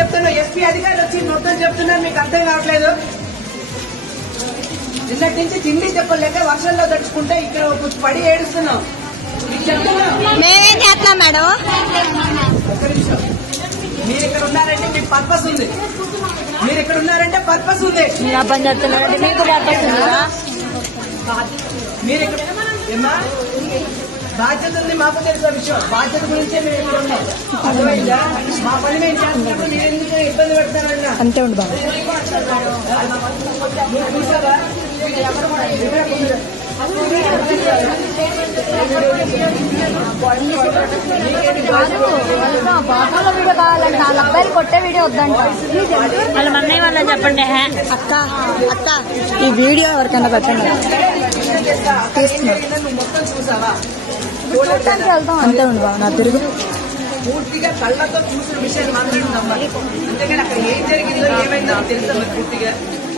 చెప్తున్నా, ఎస్పీ అధికారులు వచ్చి మొత్తం చెప్తున్నారు, మీకు అర్థం కావట్లేదు. నిన్నటి నుంచి తిండి చెప్పలేక వర్షంలో తడుచుకుంటే ఇక్కడ పడి ఏడుస్తున్నాం. మీకు చెప్తున్నా, మేమేం చేస్తున్నాం మేడం? ఒక్క నిమిషం. మీరు ఇక్కడ ఉన్నారంటే మీకు పర్పస్ ఉంది. మీరు ఇక్కడ ఉన్నారంటే పర్పస్ ఉంది. మీరు అబ్బాయి చెప్తున్నారంటే మీకు పర్పస్ ఉందా? మీరు ఇక్కడ ఏమా బాధ్యత ఉంది, మాకు తెలిసిన విషయం. బాధ్యత గురించే మేము ఇక్కడ ఉన్నాం. అర్థమైందా? మా పని మేము చేస్తున్నప్పుడు మీరు ఎందుకు ఇబ్బంది పెడతారన్నా? అంతే ఉండు బాబు. మీరు చూసారా? బాబాలో వీడియో కావాలంట, వాళ్ళ అబ్బాయిలు కొట్టే వీడియో వద్దంట. వాళ్ళ మన్నయ్య వాళ్ళని చెప్పండి. అక్క అక్క ఈ వీడియో ఎవరికైనా పెట్టండి. మొత్తం చూసావా? చూడటానికి వెళ్తాం. అంతే ఉండు బాబు. నా తిరుగు పూర్తిగా కళ్ళతో చూసిన విషయాన్ని మాత్రం నమ్మాలి. అంతేగాని అక్కడ ఏం జరిగిందో ఏమైందో తెలుసా పూర్తిగా.